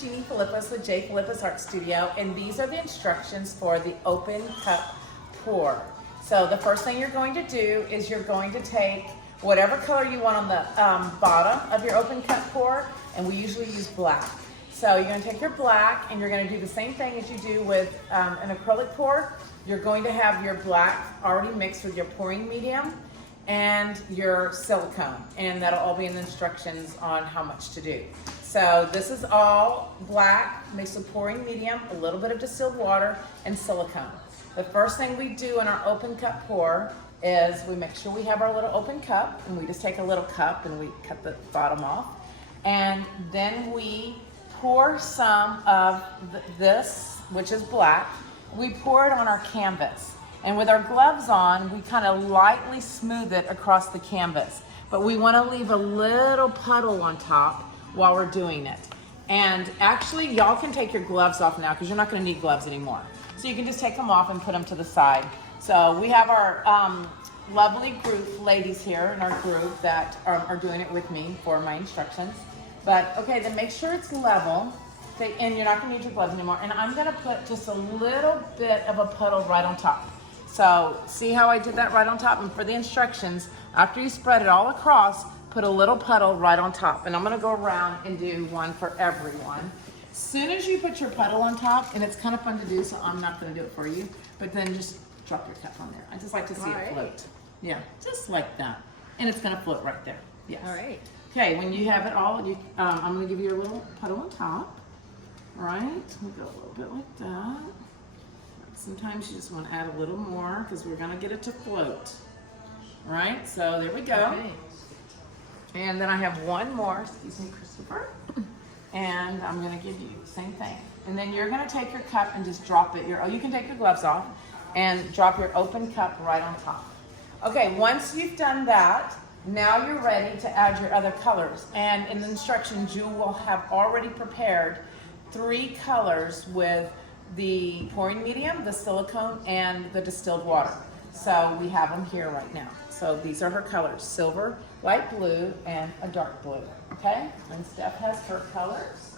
Jeannie Philippus with J. Philippus Art Studio, and these are the instructions for the open cup pour. So the first thing you're going to do is you're going to take whatever color you want on the bottom of your open cup pour, and we usually use black. So you're going to take your black and you're going to do the same thing as you do with an acrylic pour. You're going to have your black already mixed with your pouring medium and your silicone, and that'll all be in the instructions on how much to do. So this is all black mixed with pouring medium, a little bit of distilled water, and silicone. The first thing we do in our open cup pour is we make sure we have our little open cup, and we just take a little cup and we cut the bottom off, and then we pour some of this, which is black. We pour it on our canvas, and with our gloves on, we kind of lightly smooth it across the canvas, but we want to leave a little puddle on top while we're doing it. And actually, y'all can take your gloves off now because you're not going to need gloves anymore. So you can just take them off and put them to the side. So we have our lovely group, ladies here in our group that are doing it with me for my instructions. But okay, then make sure it's level. And you're not going to need your gloves anymore. And I'm going to put just a little bit of a puddle right on top. So see how I did that right on top? And for the instructions, after you spread it all across, put a little puddle right on top. And I'm going to go around and do one for everyone. As soon as you put your puddle on top, and it's kind of fun to do, so I'm not going to do it for you, but then just drop your cup on there. I just like to see it float. Yeah, just like that. And it's going to float right there. Yes. All right. Okay, when you have it all, I'm going to give you a little puddle on top. All right, we'll go a little bit like that. Sometimes you just want to add a little more because we're going to get it to float. All right, so there we go. Okay. And then I have one more, excuse me, Christopher. And I'm going to give you the same thing. And then you're going to take your cup and just drop it. You can take your gloves off and drop your open cup right on top. Okay, once you've done that, now you're ready to add your other colors. And in the instructions, you will have already prepared 3 colors with the pouring medium, the silicone, and the distilled water. So we have them here right now. So these are her colors: silver, light blue, and a dark blue. Okay? And Steph has her colors,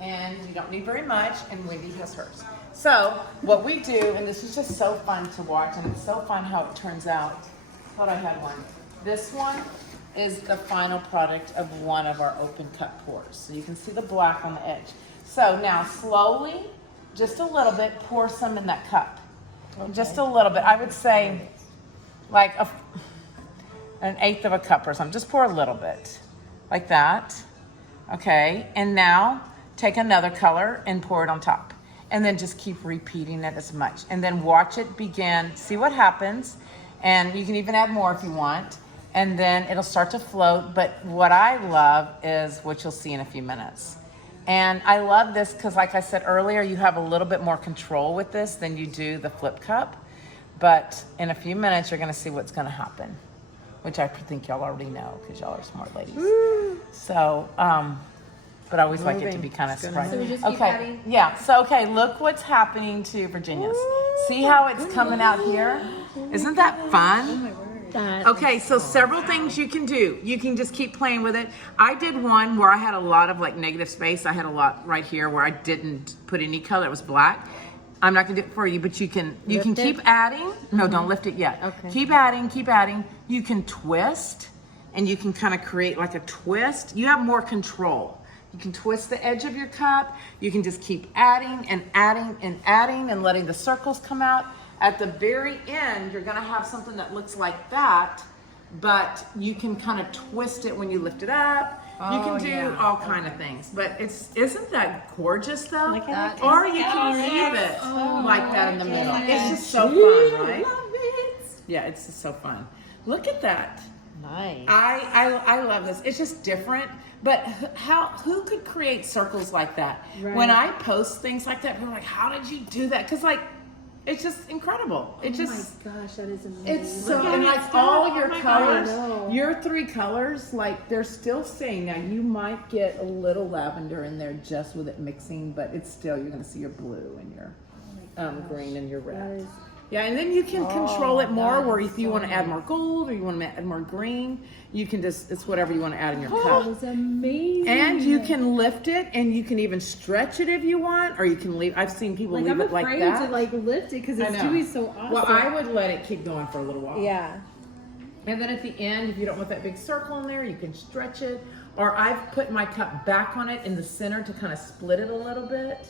and you don't need very much, and Wendy has hers. So what we do, and this is just so fun to watch, and it's so fun how it turns out. Thought I had one. This one is the final product of one of our open cup pours. So you can see the black on the edge. So now slowly, just a little bit, pour some in that cup. Okay. Just a little bit. I would say like an eighth of a cup or something. Just pour a little bit like that. Okay, and now take another color and pour it on top. And then just keep repeating it as much. And then watch it begin. See what happens. And you can even add more if you want. And then it'll start to float. But what I love is what you'll see in a few minutes. And I love this because, like I said earlier, you have a little bit more control with this than you do the flip cup. But in a few minutes, you're going to see what's going to happen, which I think y'all already know because y'all are smart ladies. Woo! So, but I always like it to be kind of surprising. So we just keep adding? Yeah. So, okay, look what's happening to Virginia's. See how it's coming out here? Isn't that fun? Oh my word. Okay, so several things you can do. You can just keep playing with it. I did one where I had a lot of like negative space. I had a lot right here where I didn't put any color. It was black. I'm not gonna do it for you, but you can keep adding. No, don't lift it yet. Okay. Keep adding, keep adding. You can twist, and you can kind of create like a twist. You have more control. You can twist the edge of your cup. You can just keep adding and adding and adding and letting the circles come out. At the very end, you're gonna have something that looks like that, but you can kind of twist it when you lift it up. You can do all kind of things, but isn't that gorgeous though? Like that. Or you can leave it like that in the middle. It's just so fun, right? Yeah, it's just so fun. Look at that. Nice. I love this. It's just different. But who could create circles like that? Right. When I post things like that, people are like, how did you do that? Because like, it's just incredible. It just, oh my gosh, that is amazing. it's so, and like all your colors, gosh. your 3 colors, like they're still staying. Now you might get a little lavender in there just with it mixing, but it's still, you're gonna see your blue and your green and your red. Yeah, and then you can control it more that where is if you so want to add nice. more gold or you want to add more green, you can just, it's whatever you want to add in your That cup. is amazing. And you can lift it and you can even stretch it if you want, or you can leave, I've seen people like leave I'm it like afraid that. to like lift it because I it's know. doing so awesome. Well, I would let it keep going for a little while. Yeah. And then at the end, if you don't want that big circle in there, you can stretch it. Or I've put my cup back on it in the center to kind of split it a little bit.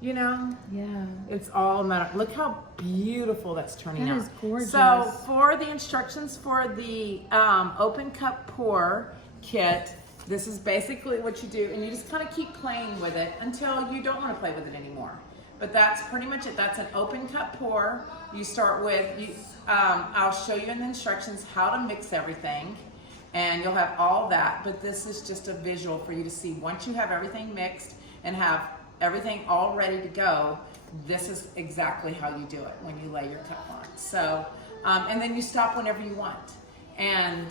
You know? Yeah. It's all a matter. Look how beautiful that's turning That out. is gorgeous. So for the instructions for the open cup pour kit, this is basically what you do, and you just kind of keep playing with it until you don't want to play with it anymore. But that's pretty much it. That's an open cup pour. You start with, I'll show you in the instructions how to mix everything, and you'll have all that. But this is just a visual for you to see. Once you have everything mixed and have everything all ready to go, this is exactly how you do it when you lay your cup on. So, and then you stop whenever you want. And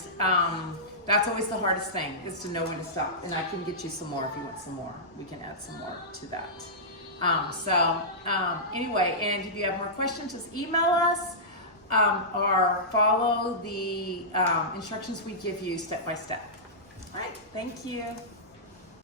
that's always the hardest thing, is to know when to stop. And I can get you some more if you want some more. We can add some more to that. Anyway, and if you have more questions, just email us or follow the instructions we give you step by step. All right, thank you.